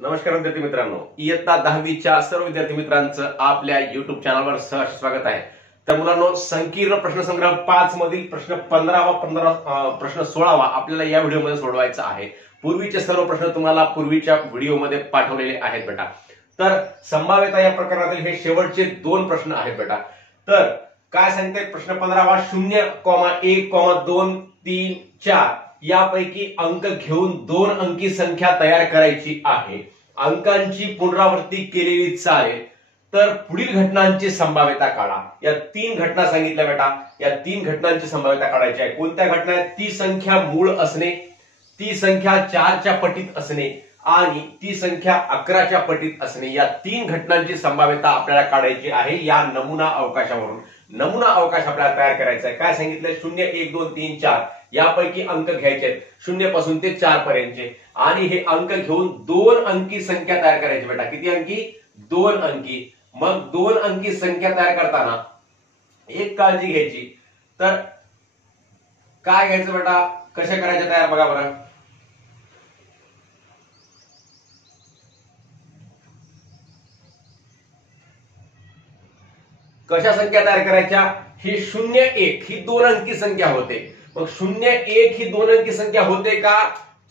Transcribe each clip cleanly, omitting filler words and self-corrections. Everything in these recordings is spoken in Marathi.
नमस्कार विद्यार्थी मित्रांनो, इयत्ता 10वीच्या सर्व विद्यार्थी मित्रांचं आपल्या युट्यूब चॅनलवर सहर्ष स्वागत आहे। तर मुलांनो, संकीर्ण प्रश्नसंग्रह 5 मधील प्रश्न 15वा प्रश्न 16वा आपल्याला या व्हिडिओमध्ये सोडवायचा आहे। पूर्वीचे सर्व प्रश्न तुम्हाला पूर्वीच्या व्हिडिओमध्ये पाठवलेले आहेत बेटा। तर संभाव्यता या प्रकरणातील हे शेवटचे 2 प्रश्न आहेत बेटा। तर काय सांगते प्रश्न 15वा 0,1,2, 3, 4 यापैकी अंक घेऊन 2 अंकी संख्या तयार करायची आहे। अंकांची पुनरावृत्ती केलेली चालेल तर पुढील घटनांची संभाव्यता काढा। या 3 घटना सांगितल्या बेटा। या 3 घटनांची संभाव्यता काढायची आहे। कोणत्या घटना आहेत? ती संख्या मूळ असणे, ती संख्या 4च्या पटीत असणे आणि ती संख्या 11च्या पटीत असणे। या 3 घटनांची संभाव्यता आपल्याला काढायची आहे या नमुना अवकाशावरून। नमुना अवकाश आपल्याला तयार करायचा आहे। काय सांगितलंय? 0, 1, 2, 3, 4 यापैकी अंक घ्यायचे आहेत 0 पासून ते 4 पर्यंतचे आणि हे अंक घेऊन 2 अंकी संख्या तयार करायची बेटा। किती अंकी? 2 अंकी। मग 2 अंकी संख्या तयार करताना एक काळजी घ्यायची। तर काय घ्यायचं बेटा? कशा करायच्या तयार बघा बरं। कशा संख्या तयार करायच्या? ही 0, 1 ही 2 अंकी संख्या होते। मग 0, 1 ही 2 अंकी संख्या होते का?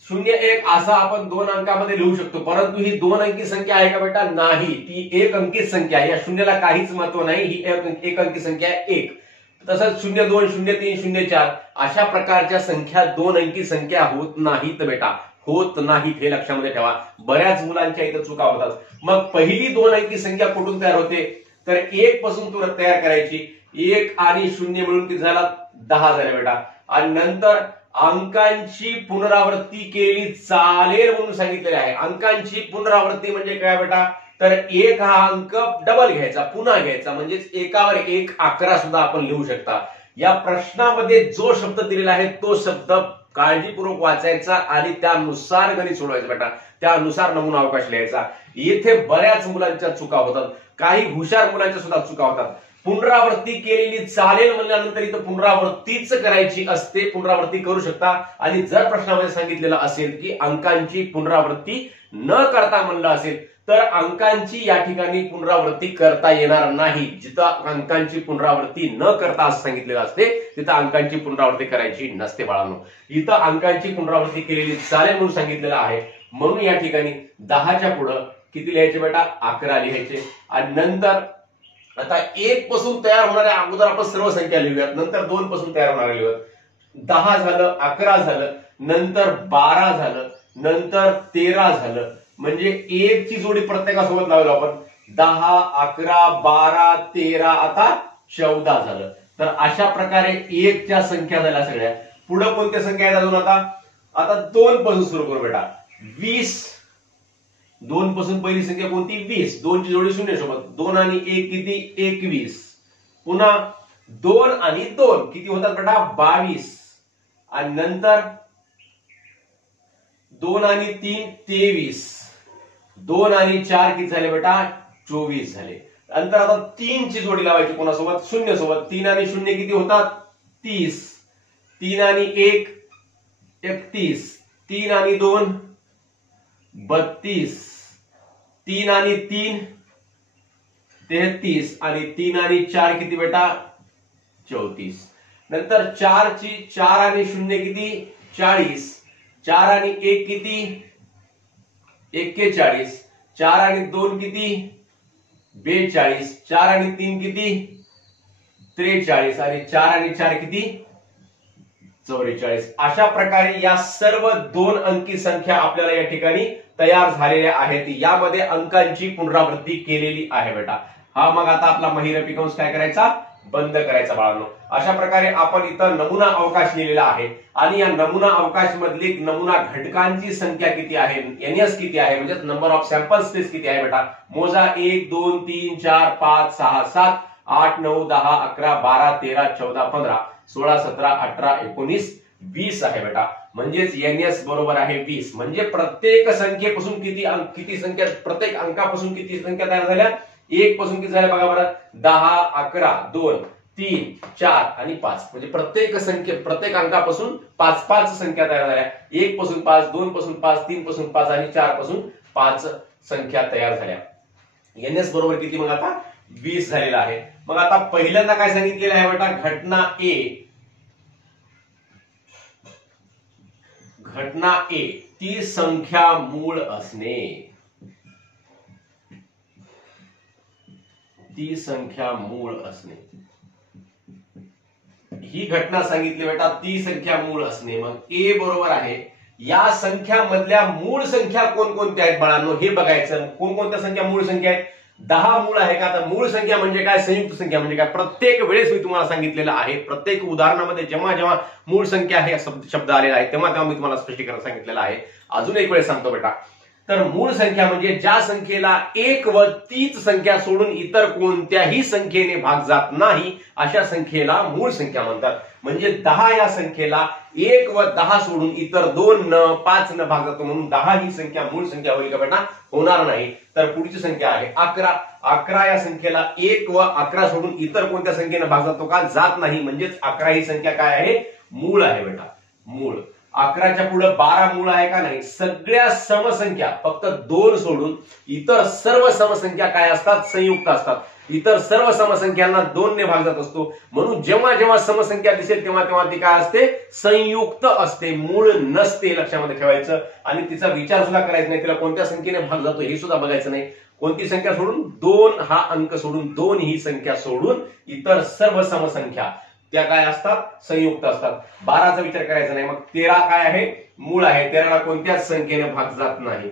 0, 1 असा आपण 2 अंकामध्ये लिहू शकतो, परंतु ही 2 अंकी संख्या आहे का बेटा? नाही, ती 1 अंकी संख्या आहे। या शून्याला काहीच महत्व नाही, ही 1 अंकी संख्या आहे 1। तसंच 0, 2, 0, 3, 0, 4 अशा प्रकारच्या संख्या 2 अंकी संख्या होत नाहीत बेटा, होत नाहीत, हे लक्षामध्ये ठेवा। बऱ्याच मुलांच्या इथं चुका होतात। मग पहिली 2 अंकी संख्या कुठून तयार होते? तर 1 पासून तू तयार करायची। 1 आणि 0 मिळून किती झाला? 10 झाले बेटा। आणि नंतर अंकांची पुनरावृत्ती केली चालेल म्हणून सांगितलेले आहे। अंकांची पुनरावृत्ती म्हणजे काय बेटा? तर 1 हा अंक डबल घ्यायचा, पुन्हा घ्यायचा, म्हणजेच 1वर 1 11 सुद्धा आपण लिहू शकता। या प्रश्नामध्ये जो शब्द दिलेला आहे तो शब्द काळजीपूर्वक वाचायचा आणि त्यानुसार गणित सोडवायचं बेटा, त्यानुसार नमुना अवकाश लिहायचा। येथे बऱ्याच मुलांच्या चुका होतात, काही हुशार मुलांच्या सुद्धा चुका होतात। पुनरावृत्ती केलेली चालेल म्हणल्यानंतर इथं पुनरावृत्तीच करायची असते, पुनरावृत्ती करू शकता। आणि जर प्रश्नामध्ये सांगितलेलं असेल की अंकांची पुनरावृत्ती न करता म्हणलं असेल तर अंकांची या ठिकाणी पुनरावृत्ती करता येणार नाही। जिथं अंकांची पुनरावृत्ती न करता असं सांगितलेलं असते तिथं अंकांची पुनरावृत्ती करायची नसते बाळांनो। इथं अंकांची पुनरावृत्ती केलेली चालेल म्हणून सांगितलेलं आहे, म्हणून या ठिकाणी 10च्या पुढं किती लिहायचे बेटा? 11 लिहायचे। आणि नंतर आता 1 पासून तयार होणाऱ्या अगोदर आपण सर्व संख्या लिहूयात, नंतर 2 पासून तयार होणाऱ्या लिहूयात। 10 झालं, 11 झालं, नंतर 12 झालं, नंतर 13 झालं, म्हणजे 1 ची जोडी प्रत्येकासोबत लावलो आपण। 10, 11, 12, 13, आता 14 झालं। तर अशा प्रकारे 1च्या संख्या झाल्या सगळ्या। पुढे कोणत्या संख्या आहेत अजून? आता 2 पासून सुरू करू बेटा। 20, 2 पासून पहिली संख्या कोणती? 20, 2 ची जोडी 0 सोबत, 2 आणि 1 किती? 21। पुन्हा 2 आणि 2 किती होतात बेटा? 22। आणि नंतर 2 आणि 3 23, 2 आणि 4 किती झाले बेटा? 24 झाले। नंतर आता 3 ची जोडी लावायची कोणासोबत? 0 सोबत। 3 आणि 0 किती होतात? 30, 3 आणि 1 31, 3 आणि 2 32, 3 आणि 3 33 आणि 3 आणि 4 किती बेटा? 34। नंतर 4 आणि 0 किती? 40, 4 आणि 1 किती? 41, 4 आणि 2 किती? 42, 4 आणि 3 किती? 43 आणि 4 आणि 4 किती? 44। अशा प्रकारे या सर्व 2 अंकी संख्या आपल्याला या ठिकाणी तयार झालेल्या आहेत। यामध्ये अंकांची पुनरावृत्ती केलेली आहे बेटा। हा मग आता आपला महिरपी कंस काय करायचा? बंद करायचा बाळांनो। अशा प्रकारे आपण इथं नमुना अवकाश लिहिलेला आहे आणि या नमुना अवकाश मधली नमुना घटकांची संख्या किती आहे, एनएस किती आहे, म्हणजे नंबर ऑफ सॅम्पल स्पेस किती आहे बेटा? मोजा। 1, 2, 3, 4, 5, 6, 7, 8, 9, 10, 11, 12, 13, 14, 15, 16, 17, 18, 19, 20 आहे बेटा। म्हणजेच एनएस बरोबर आहे 20। म्हणजे प्रत्येक संख्येपासून किती संख्या, प्रत्येक अंकापासून किती संख्या तयार झाल्या? 1 पासून किती झाल्या बघा बरं? 10, 11, 2, 3, 4 आणि 5, म्हणजे प्रत्येक अंकापासून 5 संख्या तयार झाल्या। 1 पासून 5, 2 पासून 5, 3 पासून 5 आणि 4 पासून 5 संख्या तयार झाल्या. NS बरोबर किती मग आता 20 झालेला आहे. मग आता पहिल्यांदा काय सांगितलेलं आहे बेटा, घटना ए ती संख्या मूळ असणे. ती संख्या मूळ असणे, ही घटना सांगितली बेटा, ती संख्या मूळ असणे. मग ए बरोबर आहे या संख्यामधल्या मूळ संख्या कोणकोणत्या आहेत बाळांनो हे बघायचं. कोणकोणत्या संख्या मूळ संख्या आहेत? 10 मूळ आहे का? तर मूळ संख्या म्हणजे काय, संयुक्त संख्या म्हणजे काय, प्रत्येक वेळेस मी तुम्हाला सांगितलेलं आहे. प्रत्येक उदाहरणामध्ये जेव्हा जेव्हा मूळ संख्या हे शब्द आलेला आहे तेव्हा तेव्हा मी तुम्हाला स्पष्टीकरण सांगितलेलं आहे. अजून एक वेळेस सांगतो बेटा, तर मूळ संख्या म्हणजे ज्या संख्येला एक व तीच संख्या सोडून इतर कोणत्याही संख्येने भाग जात नाही अशा संख्येला मूळ संख्या म्हणतात. म्हणजे 10 या संख्येला 1 व 10 सोडून इतर 2 न 5 न भाग जातो, म्हणून 10 ही संख्या मूळ संख्या होईल का बेटा? होणार नाही. तर पुढची संख्या आहे 11. 11 या संख्येला 1 व 11 सोडून इतर कोणत्या संख्येने भाग जातो का? जात नाही. म्हणजेच 11 ही संख्या काय आहे? मूळ आहे बेटा, मूळ. 11च्या पुढे 12 मूळ आहे का? नाही. सगळ्या समसंख्या फक्त 2 सोडून इतर सर्व समसंख्या काय असतात? संयुक्त असतात. इतर सर्व समसंख्यांना 2 ने भाग जात असतो, म्हणून जेव्हा जेव्हा समसंख्या दिसेल तेव्हा तेव्हा ती काय असते? संयुक्त असते, मूळ नसते. लक्षामध्ये ठेवायचं. आणि तिचा विचार सुद्धा करायचा नाही, तिला कोणत्या संख्येने भाग जातो हे सुद्धा बघायचं नाही. कोणती संख्या सोडून? 2 हा अंक सोडून, 2 ही संख्या सोडून इतर सर्व समसंख्या त्या काय असतात? संयुक्त असतात. 12चा विचार करायचा नाही. मग 13 काय आहे? मूळ आहे. 13ला कोणत्याच संख्येने भाग जात नाही.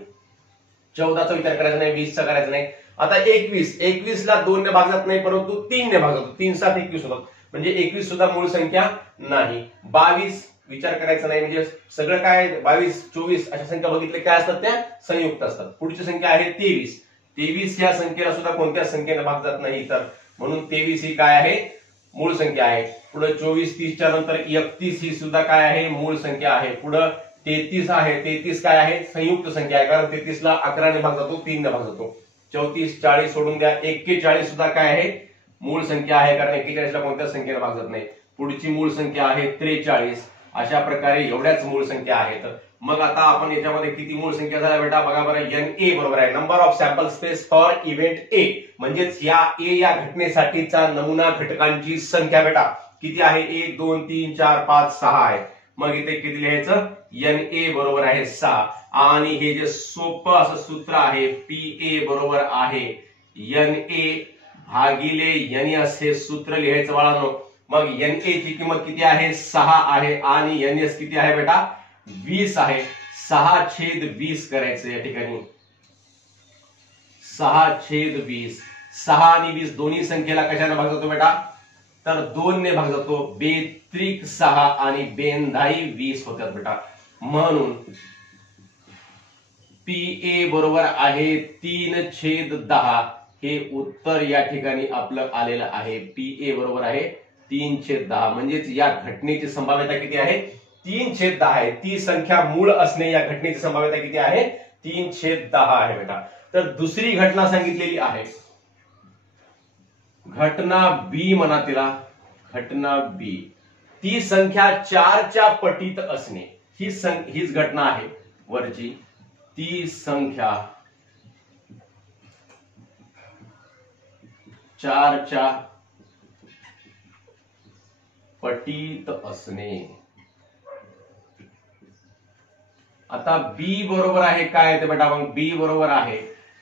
14चा विचार करायचा नाही. 20चा करायचा नाही. आता 21ला 2 ने भाग जात नाही, परंतु 3 ने भाग जातो. 3 7 21 होतात, म्हणजे 21 सुद्धा मूळ संख्या नाही. 22 विचार करायचा नाही, म्हणजे सगळं काय 22 24 अशा संख्या बघितले काय असतात? त्या संयुक्त असतात. पुढची संख्या आहे 23. 23 या संख्येला सुद्धा कोणत्याच संख्येने भाग जात नाही तर, म्हणून 23 ही काय आहे? मूळ संख्या आहे. पुढे 24 30च्या नंतर 31 ही सुद्धा काय आहे? मूळ संख्या आहे. पुढे 33 आहे. 33 काय आहे? संयुक्त संख्या आहे, कारण 33ला 11 ने भाग जातो, 3 ने भाग जातो. 34 40 सोडून द्या. 41 सुद्धा काय आहे? मूळ संख्या आहे, कारण 41ला कोणत्याच संख्येने भाग जात नाही. पुढची मूळ संख्या आहे 43. अशा प्रकारे एवढ्याच मूळ संख्या आहेत. मग आता आपण याच्यामध्ये किती मूळ संख्या झाल्या बेटा? बघा बरं. NA बरोबर आहे number of sample space for event A, म्हणजेच या ए या घटनेसाठीचा नमुना घटकांची संख्या बेटा किती आहे? 1 2 3 4 5 6 आहे. मग इथे किती लिहायचं? NA बरोबर आहे 6. आणि हे जे सोपं असं सूत्र आहे PA बरोबर आहे NA भागिले NS हे सूत्र लिहायचं बाळांनो. मग NA ची किंमत किती आहे? 6 आहे. आणि NS किती आहे बेटा? 20 आहे. 6/20 करायचं या ठिकाणी. 6/20. 6 आणि 20 दोन्ही संख्येला कशाने भाग जातो बेटा? तर 2 ने भाग जातो. बेत्रिक 6 आणि बेंधाई 20 होतात बेटा. म्हणून PA बरोबर आहे 3/10. हे उत्तर या ठिकाणी आपलं आलेलं आहे. PA बरोबर आहे 3/10. म्हणजेच या घटनेची संभाव्यता किती आहे? 3/10 आहे. ती संख्या मूळ असणे या घटनेची संभाव्यता किती आहे? 3/10 आहे बेटा. तर दुसरी घटना सांगितलेली आहे, घटना B म्हणा तिला, घटना B. ती संख्या 4च्या पटीत असणे, हीच घटना आहे वरची. ती संख्या 4च्या पटीत असणे. आता B बरोबर आहे काय आहे बेटा? मग B बरोबर आहे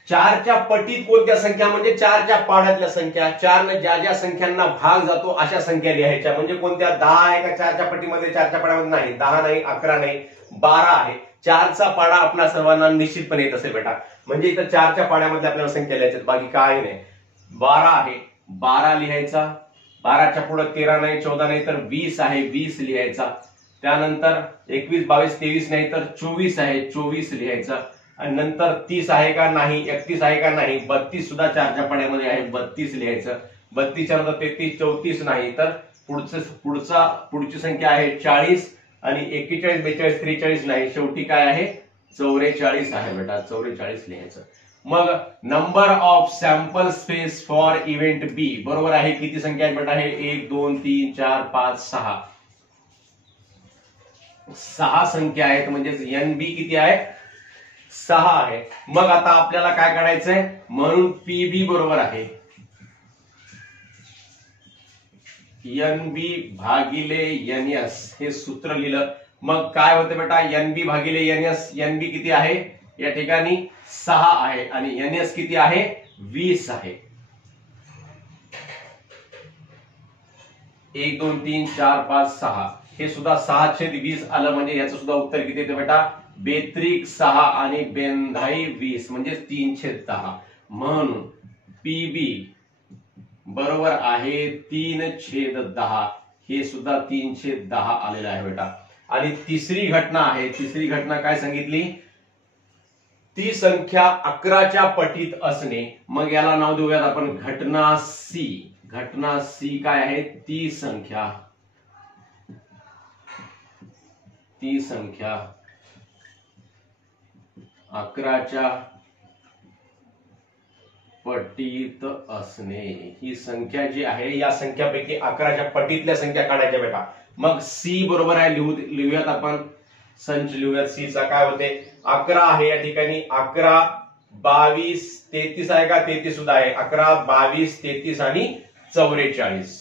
4च्या पटीत कोणत्या संख्या? म्हणजे 4च्या पाड्यातल्या संख्या. 4ने ज्या ज्या संख्यांना भाग जातो अशा संख्या लिहायच्या. म्हणजे कोणत्या? 10 आहे का 4च्या पटीमध्ये? 4च्या पाड्यामध्ये नाही. 10 नाही, 11 नाही, 12 आहे. 4चा पाडा आपल्या सर्वांना निश्चितपणे येत असेल बेटा. म्हणजे इथं 4च्या पाड्यामध्ये आपल्याला संख्या लिहायच्या, बाकी काय नाही. 12 आहे, 12 लिहायचा. 12च्या पुढे 13 नाही, 14 नाही तर 20 आहे, 20 लिहायचा. त्यानंतर 21 22 23 नाही तर 24 आहे, 24 लिहायचा. आणि नंतर 30 आहे का? नाही. 31 आहे का? नाही. 32 सुद्धा 4च्या पाड्यामध्ये आहे, 32 लिहायचं. 32च्या नंतर 33 34 नाही तर पुढची संख्या आहे 40. आणि 41 42 43 नाही. शेवटी काय आहे? 44 आहे बेटा. 44 लिहायचं. मग number of sample space for event B बरोबर आहे किती संख्या आहे बेटा? हे 1 2 3 4 5 6. 6 संख्या आहेत. म्हणजेच NB किती आहे? 6 आहे. मग आता आपल्याला काय करायचंय, म्हणून पीबी बरोबर आहे एनबी भागिले एनएस, हे सूत्र लिहिलं. मग काय होतं बेटा, एनबी भागिले एनएस, एनबी किती आहे या ठिकाणी 6 आहे आणि एनएस किती आहे 20 आहे. 1 2 3 4 5 6 हे सुद्धा 6/20 आलं. म्हणजे याचं सुद्धा उत्तर किती येतं बेटा, 42/6 आणि 42/20 म्हणजे 3/10. म्हणून पीबी बरोबर आहे 3/10. हे सुद्धा 3/10 आलेलं आहे बेटा. आणि तिसरी घटना आहे, तिसरी घटना काय सांगितली, ती संख्या 11च्या पटीत असणे. मग याला नाव देऊयात आपण घटना सी. घटना सी काय आहे, ती संख्या 11च्या पटीत असणे. ही संख्या जी आहे या संख्यापैकी 11च्या पटीतल्या संख्या काढायच्या बेटा. मग सी बरोबर आहे, लिहूयात आपण संच लिहूयात. सी चा काय होते, 11 आहे या ठिकाणी. 11 22 33 आहे का, 33 सुद्धा आहे. 11 22 33 आणि 44.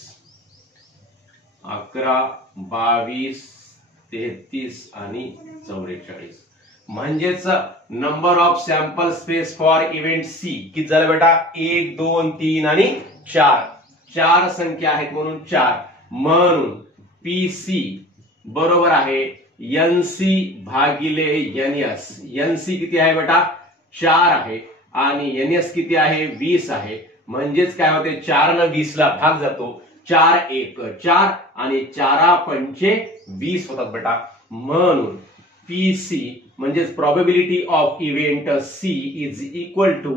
11 22 33 आणि 44 म्हणजेच number of sample space for event C किती झालं बेटा, 1 2 3 आणि 4. 4 संख्या आहेत म्हणून 4. म्हणून पीसी बरोबर आहे एनसी भागिले एनएस. एनसी किती आहे बेटा 4 आहे आणि एनएस किती आहे 20 आहे. म्हणजेच काय होते, 4 न 20 ला भाग जातो. 4 1 4 आणि 4 पंचे 20 होतात बेटा. म्हणून पीसी म्हणजेच probability of event C is equal to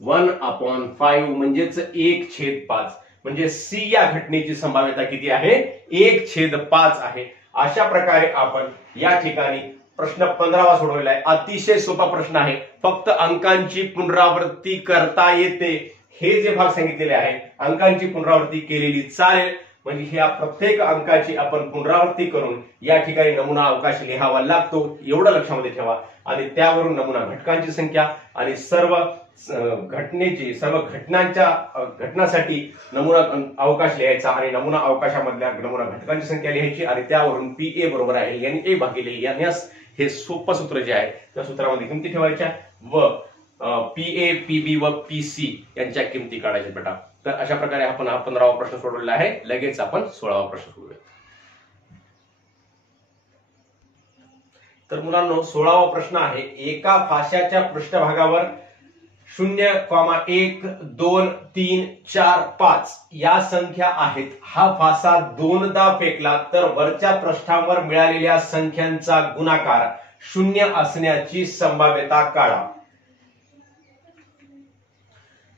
1/5 म्हणजेच 1/5. म्हणजे सी या घटनेची संभाव्यता किती आहे 1/5 आहे. अशा प्रकारे आपण या ठिकाणी प्रश्न 15वा सोडवलेला आहे. अतिशय सोपा प्रश्न आहे, फक्त अंकांची पुनरावृत्ती करता येते. हे जे भाग सांगितलेले आहे अंकांची पुनरावृत्ती केलेली चालेल. म्हणजे ह्या प्रत्येक अंकाची आपण पुनरावृत्ती करून या ठिकाणी नमुना अवकाश लिहावा लागतो, एवढं लक्षामध्ये ठेवा. आणि त्यावरून नमुना घटकांची संख्या आणि सर्व घटनांसाठी नमुना अवकाश लिहायचा आणि नमुना अवकाशामधल्या नमुना घटकांची संख्या लिहायची आणि त्यावरून पीए बरोबर आहे एनए भागिले एनएस हे सोपं सूत्र जे आहे त्या सूत्रामध्ये किमती ठेवायच्या व पीए पीबी व पीसी यांच्या किमती काढायच्या बेटा. तर अशा प्रकारे आपण हा 15वा प्रश्न सोडवलेला आहे. लगेच आपण 16वा प्रश्न सोडूया. तर मुलांनो 16वा प्रश्न आहे, एका फाशाच्या पृष्ठभागावर 0,1 2 3 4 5 या संख्या आहेत. हा फासा दोनदा फेकला तर वरच्या पृष्ठावर मिळालेल्या संख्यांचा गुणाकार 0 असण्याची संभाव्यता काढा.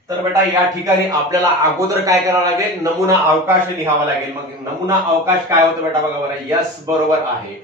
तर बेटा या ठिकाणी आपल्याला अगोदर काय करावं लागेल, नमुना अवकाश लिहावा लागेल. मग नमुना अवकाश काय होतं बेटा बघा बरं, यस बरोबर आहे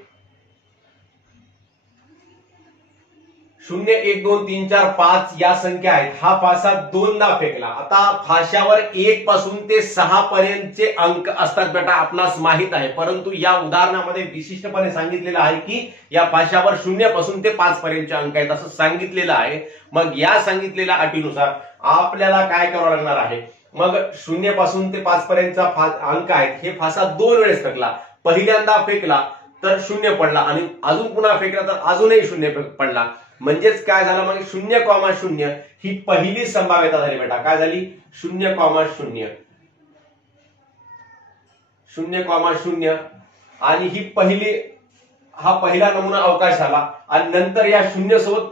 0 1 2 3 4 5 या संख्या आहेत. हा फासा दोनदा फेकला. आता फाशावर 1 पासून ते 6 पर्यंतचे अंक असतात बेटा, आपणास माहित आहे. परंतु या उदाहरणामध्ये विशिष्टपणे सांगितलेलं आहे की या फाशावर 0 पासून ते 5 पर्यंतचे अंक आहेत असं सांगितलेलं आहे. मग या सांगितलेल्या अटीनुसार आपल्याला काय करावं लागणार आहे, मग 0 पासून ते 5 पर्यंतचा अंक आहेत. हे फासा 2 वेळेस फेकला. पहिल्यांदा फेकला तर 0 पडला आणि अजून पुन्हा फेकला तर अजूनही 0 पडला. म्हणजेच काय झालं, मग 0,0 ही पहिली संभाव्यता झाली बेटा. काय झाली 0,0 0,0 आणि ही हा पहिला नमुना अवकाश झाला. आणि नंतर या 0 सोबत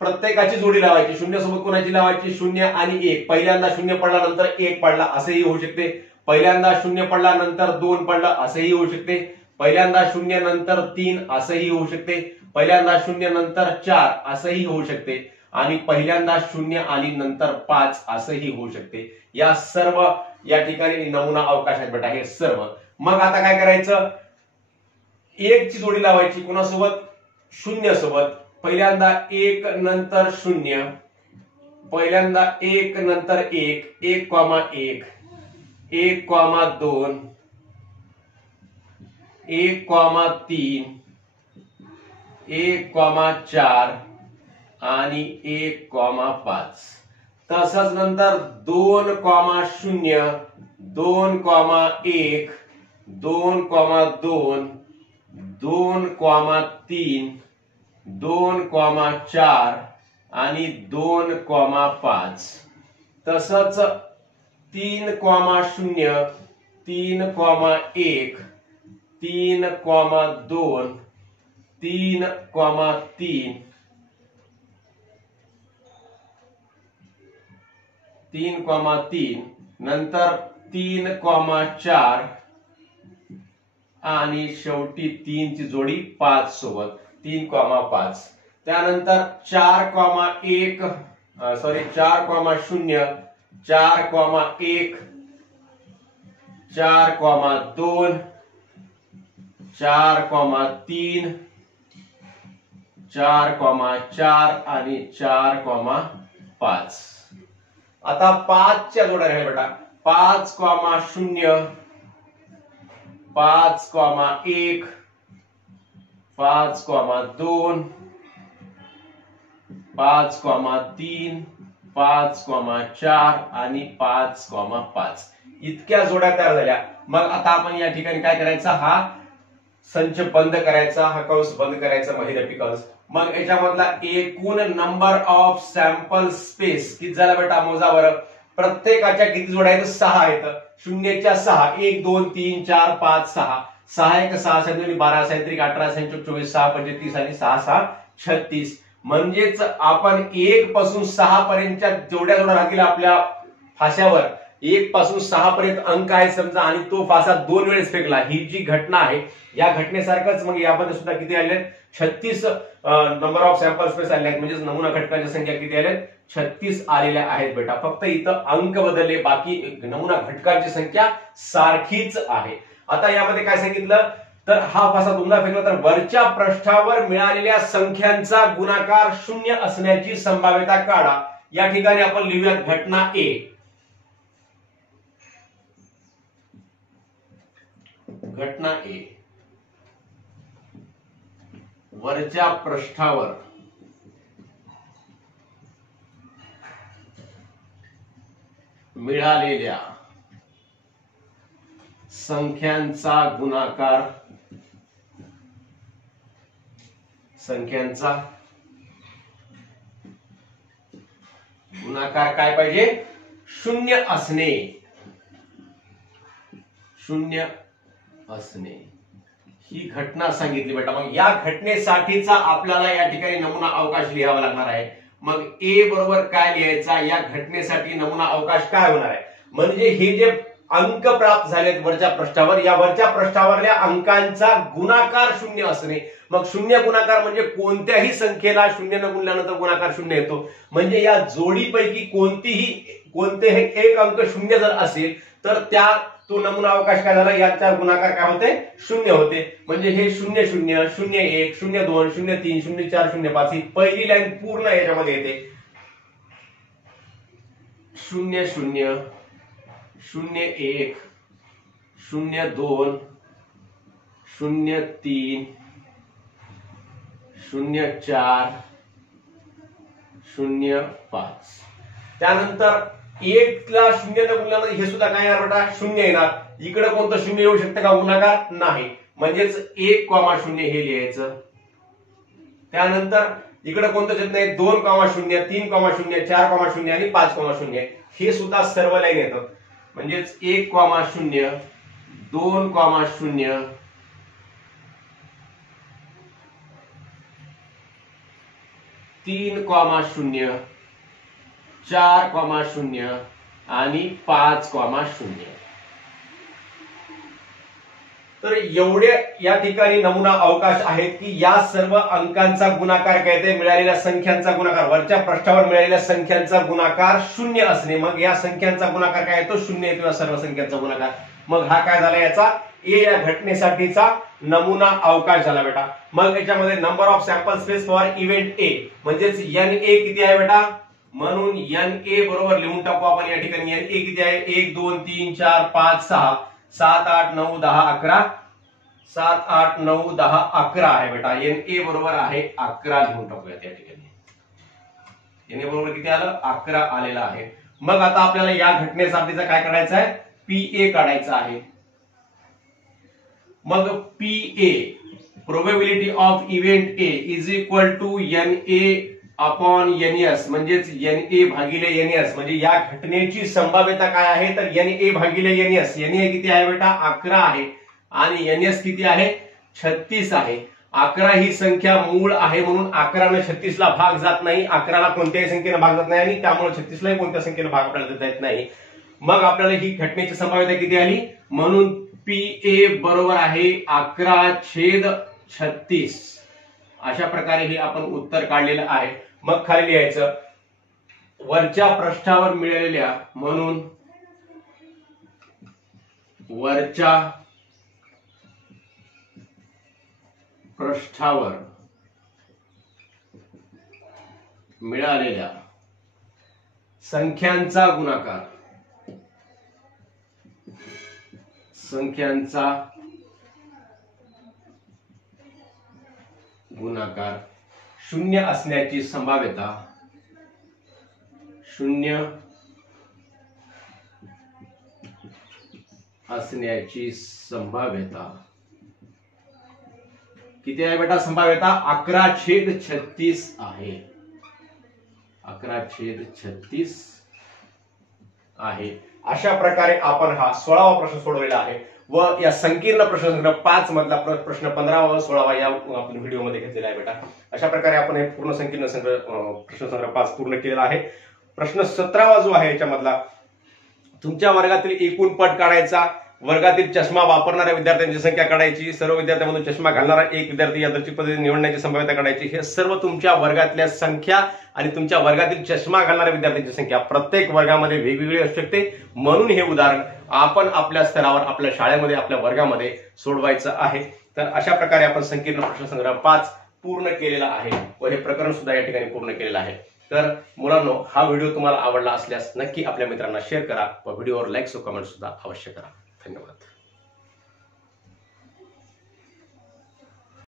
प्रत्येकाची जोडी लावायची. 0 सोबत कोणाची लावायची 0 आणि 1. पहिल्यांदा 0 पडला नंतर 1 पडला असंही होऊ शकते. पहिल्यांदा 0 पडला नंतर 2 पडला असंही होऊ शकते. पहिल्यांदा 0 नंतर 3 असंही होऊ शकते. पहिल्यांदा 0 नंतर 4 असंही होऊ शकते आणि पहिल्यांदा 0 आणि नंतर 5 असंही होऊ शकते. या सर्व या ठिकाणी नमुना अवकाश आहेत बेटा हे सर्व. मग आता काय करायचं, 1 ची जोडी लावायची कोणासोबत 0 सोबत. पहिल्यांदा 1 नंतर 0, पहिल्यांदा 1 नंतर 1, 1,1, 1,2, 1,3, 1,4, आणि 1,5. तसंच नंतर 2,0, 2,1, 2,2, 2,3, 2,4 आणि 2,5. तसंच 3,0, 3,1, 3,2, 3,3, 3,3 नंतर 3,4 आणि शेवटी 3 ची जोडी 5 सोबत 3,5. त्यानंतर 4,1 4,0, 4,1, 4,2, 4,3, 4,4 आणि 4,5. आता 5च्या जोड्या आहे बेटा. 5,0, 5,1, 5,2, 5,3, 5,4 आणि 5,5 इतक्या जोड्या तयार झाल्या. मग आता आपण या ठिकाणी काय करायचं, हा संच बंद करायचा, हा कंस बंद करायचा, महिरपी कंस. मग याच्यामधला एकूण नंबर ऑफ सॅम्पल स्पेस किती झाला बेटा, मोजा बरं. प्रत्येकाच्या किती जोड्या आहेत, 6 आहेत. 0च्या 6, 1, 2, 3, 4, 5, 6. 6 1 6 7 2 12 7 3 18 7 24 6 35 आणि 6 6 36. म्हणजेच आपण 1 पासून 6 पर्यंतच्या जेवढ्या जोड्या राहतील आपल्या फाश्यावर, 1 पासून 6 पर्यंत अंक आहे समजा, आणि तो फासा 2 वेळेस फेकला, ही जी घटना आहे या घटनेसारखंच मग यामध्ये सुद्धा किती आले, 36 नंबर ऑफ सॅम्पल स्पेस आले आहेत. म्हणजे नमुना घटकांची संख्या किती आल्या, 36 आलेल्या आहेत बेटा. फक्त इथं अंक बदलले, बाकी नमुना घटकांची संख्या सारखीच आहे. आता यामध्ये काय सांगितलं, तर हा फासा दोनदा फेकला तर वरच्या पृष्ठावर मिळालेल्या संख्यांचा गुणाकार 0 असण्याची संभाव्यता काढा. या ठिकाणी आपण लिहूयात घटना ए. घटना ए, वरच्या पृष्ठावर मिळालेल्या संख्यांचा गुणाकार, संख्यांचा गुणाकार काय पाहिजे, 0 असणे, 0 असणे ही घटना सांगितली बेटा. मग या घटनेसाठीचा आपल्याला या ठिकाणी नमुना अवकाश लिहावा लागणार आहे. मग ए बरोबर काय लिहायचा, या घटनेसाठी नमुना अवकाश काय होणार आहे, म्हणजे हे जे अंक प्राप्त झालेत वरच्या पृष्ठावर, या वरच्या पृष्ठावरल्या अंकांचा गुणाकार 0 असणे. मग 0 गुणाकार म्हणजे कोणत्याही संख्येला 0 न गुणल्यानंतर गुणाकार 0 येतो. म्हणजे या जोडीपैकी कोणतेही एक अंक 0 जर असेल तर त्या तो नमुना अवकाश काय झाला, याचा गुणाकार काय होते, 0 होते. म्हणजे हे 0 0 0 1 0 2 0 3 0 4 0 5 ही पहिली लाईन पूर्ण याच्यामध्ये येते. 0 0 0 1 0 2 0 3 0 4 0 5. त्यानंतर 1 ला 0 न गुणल्यानंतर हे सुद्धा काय येणार बेटा, 0 येणार. इकडे कोणतं 0 येऊ शकतं का, गुणाकार नाही. म्हणजेच 1,0 हे लिहायचं. त्यानंतर इकडे कोणतं येत नाही, 2,0 3,0 4,0 आणि 5,0 हे सुद्धा सर्व लाईन येतात. म्हणजेच 1,0 2,0 3,0 4,0 आणि 5,0. तर एवढे या ठिकाणी नमुना अवकाश आहेत की या सर्व अंकांचा गुणाकार काय ते, मिळालेल्या संख्यांचा गुणाकार, वरच्या पृष्ठावर मिळालेल्या संख्यांचा गुणाकार 0 असणे. मग या संख्यांचा गुणाकार काय येतो, 0 येतो या सर्व संख्यांचा गुणाकार. मग हा काय झाला, याचा ए या घटनेसाठीचा नमुना अवकाश झाला बेटा. मग याच्यामध्ये number of sample space for event A, म्हणजेच एन ए किती आहे बेटा, म्हणून एन ए बरोबर लिहून टाकू आपण या ठिकाणी. एन ए किती आहे, 1 2 3 4 5 6 7 8 9 10 11 7 8 9 10 11 आहे बेटा. एन ए बरोबर आहे 11 लिहून टाकूयात या ठिकाणी. एन ए बरोबर किती आलं 11 आलेला आहे. मग आता आपल्याला या घटनेसाठीचा काय काढायचा आहे PA काढायचा आहे. मग PA probability of event A is equal to NA upon NS म्हणजेच NA भागिले NS म्हणजे या घटनेची संभाव्यता काय आहे तर NA भागिले NS. NA किती आहे बेटा 11 आहे आणि NS किती आहे 36 आहे. 11 ही संख्या मूळ आहे म्हणून 11 ने 36 ला भाग जात नाही. 11 ला कोणत्याही संख्येने भाग जात नाही आणि त्यामुळे 36 लाही कोणत्या संख्येने भाग आपल्याला देता येत नाही. मग आपल्याला ही घटनेची संभाव्यता किती आली म्हणून PA बरोबर आहे 11/36. अशा प्रकारे हे आपण उत्तर काढलेलं आहे. मग खाली लिहायचं वरच्या पृष्ठावर मिळालेल्या म्हणून वरच्या पृष्ठावर मिळालेल्या संख्यांचा गुणाकार शून्य असण्याची संभाव्यता किती आहे बेटा संभाव्यता 11/36 आहे. 11/36 आहे. अशा प्रकारे आपण हा 16वा प्रश्न सोडवलेला आहे व या संकीर्ण प्रश्नसंग्रह 5 मधला प्रश्न 15वा व 16वा या आपण व्हिडिओमध्ये घेतलेला आहे बेटा. अशा प्रकारे आपण हे पूर्ण संकीर्ण प्रश्नसंग्रह 5 पूर्ण केलेला आहे. प्रश्न 17वा जो आहे याच्यामधला तुमच्या वर्गातील एकूण पट काढायचा, वर्गातील चष्मा वापरणाऱ्या विद्यार्थ्यांची संख्या काढायची, सर्व विद्यार्थ्यांमधून चष्मा घालणारा एक विद्यार्थी यादर्शिक पद्धतीने निवडण्याची संभाव्यता काढायची. हे सर्व तुमच्या वर्गातल्या संख्या आणि तुमच्या वर्गातील चष्मा घालणाऱ्या विद्यार्थ्यांची संख्या प्रत्येक वर्गामध्ये वेगवेगळी असू शकते. म्हणून हे उदाहरण आपण आपल्या स्तरावर आपल्या शाळेमध्ये आपल्या वर्गामध्ये सोडवायचं आहे. तर अशा प्रकारे आपण संकीर्ण प्रश्नसंग्रह 5 पूर्ण केलेला आहे व हे प्रकरण सुद्धा या ठिकाणी पूर्ण केलेलं आहे. तर मुलांनो हा व्हिडिओ तुम्हाला आवडला असल्यास नक्की आपल्या मित्रांना शेअर करा व व्हिडिओवर लाईक व कमेंट सुद्धा अवश्य करा. धन्यवाद.